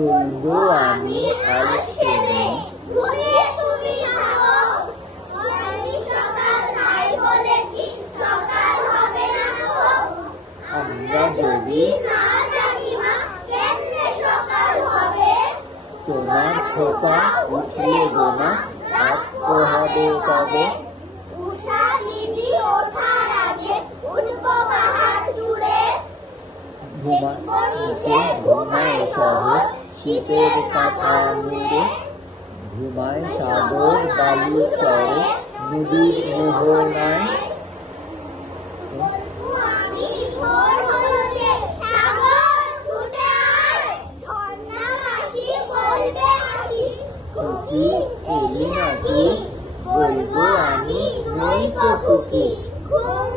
বলবো আমি আর সে নেই। ঘুরিয়ে তুমি ভাবো করালি সকাল নাই বলে কি সকাল হবে না গো? আমরা যদি না জানি মা কেমনে সকাল হবে? তোমার খোকা উঠলে গোনা রাত পোহাবে কবে? উষা দিদি ওঠার আগে উঠবো পাহাড় চূড়ে। ঘুমায় শহর শীতের কাঁথা মুড়ে, ঘুমায় সাগর বালু চরে নদীর মোহনায়। বলবো আমি ভোর হলো যে সাগর ছুটে আয়, ঝর্ণা মাসি বলবে হাসি খুকি এলি নাকি? বলবো আমি নই তো খুকি। ঘুম